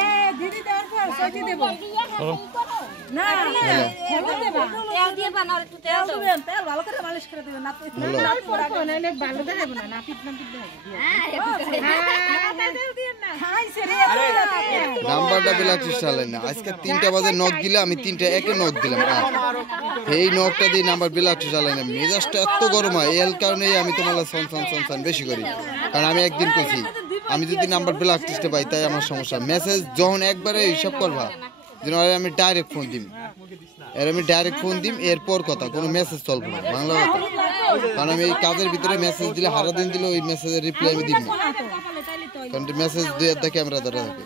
এ দিদি দেওয়ার পর সজি দেব না হেলদি দেবা তেল দিয়ে বানাও একটু তেল দিবেন তেল ভালো করে মালিশ করে দিবেন না না পড়া নাইলে ভালো দেখাবে না নাপিত নাপিত দেখাবে হ্যাঁ তেল দিবেন না হাই সেরে নাম্বারটা বিলাচ্ছিস চালাই না আজকে 3টা বাজে নক দিলে আমি 3টা একে নক দিলাম এই নকটা দিয়ে নাম্বার বিলাচ্ছিস চালাই না মেজাজটা এত গরম হয় এর কারণেই আমি তোমার সন বেশি করি কারণ আমি একদিন কইছি আমি যদি নাম্বার ব্লক লিস্টে পাই তাই আমার সমস্যা মেসেজ যখন একবারে হিসাব করবা যেন আমি ডাইরেক্ট ফোন দিম এরপর কথা কোনো মেসেজ চলবে না বাংলা কথা কারণ আমি এই কাজের ভিতরে মেসেজ দিলে হারা দিন দিলে ওই মেসেজের রিপ্লাই আমি দিব না কারণ মেসেজ দিয়ে একটা ক্যামেরা ধরা থাকে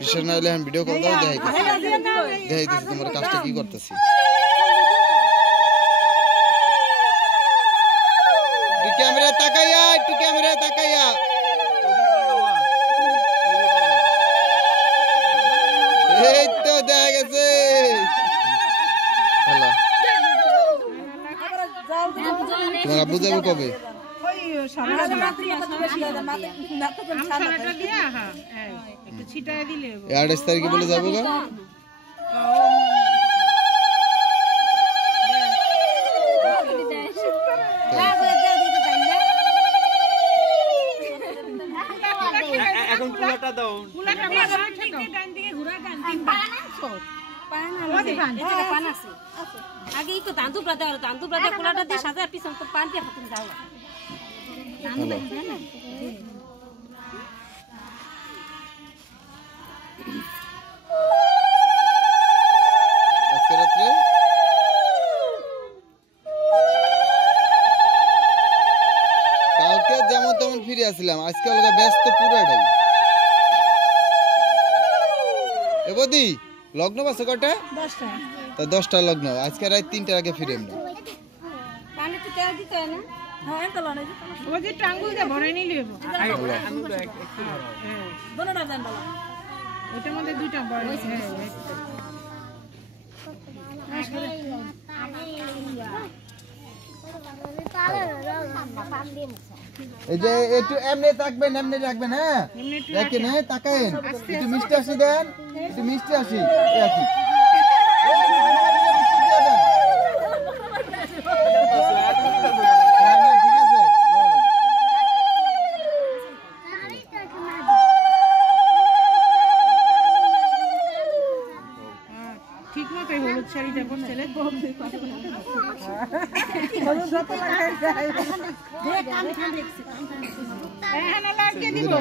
বিশেষ না হলে আমি ভিডিও কল দাও দেখাইতেছি তোমার কাজটা কি করতেছি ক্যামেরা তাকাইয়া এই তো দেখা গেছে হ্যালো তোমার আব্বু যাবে কবে আঠাশ তারিখে বলে যাবো গা এখন কুলাটা দাও কুলাটা ডান দিকে ঘুরা ডান দিকে পান আছে আগে তো দান্দু ব্রাদা কুলাটা দিয়ে সাজা পিছন তো পান দিয়ে হাতুন যাও আজকে রাত্রে কালকে যেমন তেমন ফিরে আসলাম আজকে অলগা ব্যস্ত পুরাটাই এ বদি লগ্ন বাসে কটা 10টা তা 10টা লগ্ন আজকে রাত 3টার আগে ফিরে আমরা পানি তো তেল দিতে হয় না হ্যাঁ তো লনে ওই যে টাঙ্গুল দে ভরে নিয়ে লইব দোনোটা দেন বলা ওটার মধ্যে দুইটা বড় এই যে একটু এমনি রাখবেন হ্যাঁ দেখেন হ্যাঁ তাকায়েন একটু মিষ্টি আসি দেন একটু মিষ্টি আসি একই ঠিক মতোই হলুদ শাড়িটা পরছিলে হলুদ যত লাগাই যায় দেখ আমি দেখছি হ্যাঁ লাগিয়ে দিব